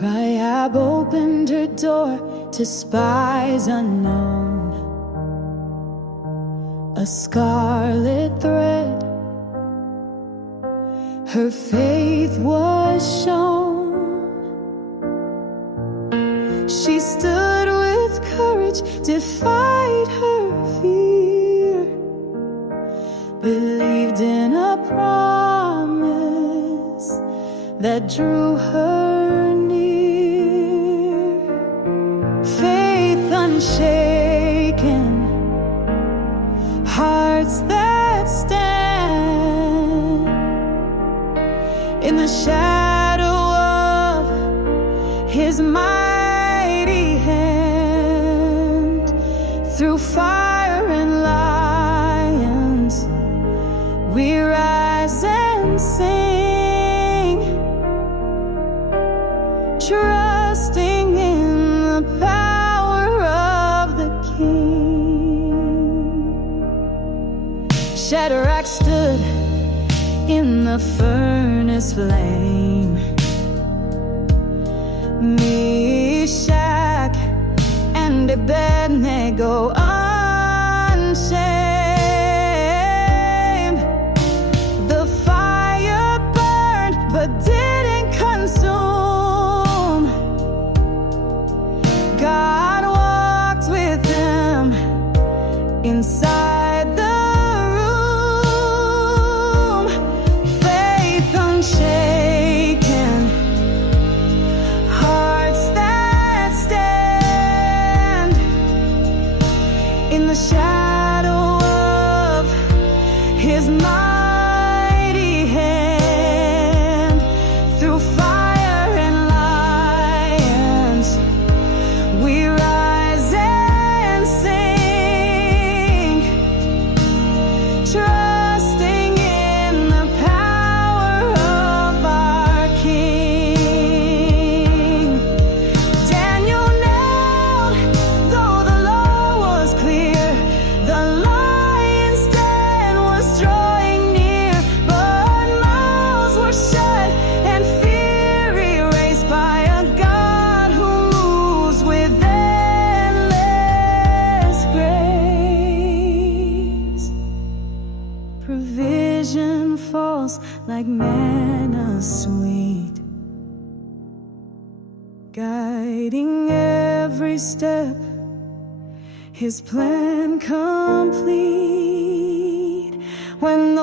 Rahab opened her door to spies unknown. A scarlet thread, her faith was shown. She stood with courage, defied her fear, believed in a promise that drew her near. Faith unshaken, hearts that stand in the shadow of His mighty hand. Through fire and lions, we rise and sing, trusting in the power of the King. Shadrach stood in the furnace flame, Meshach and Abednego unshamed. The fire burned but didn't consume. God walked with them inside the room. Faith unshaken, hearts that stand in the shadow of His mighty hand. Through fire and lions, we rise and sing, trusting in the power of our King. Daniel knelt, though the law was clear. The lion's den was drawing near, but mouths were shut and fear erased by a God who moves with endless grace. Provision falls like manna sweet, guiding every step, His plan complete. When the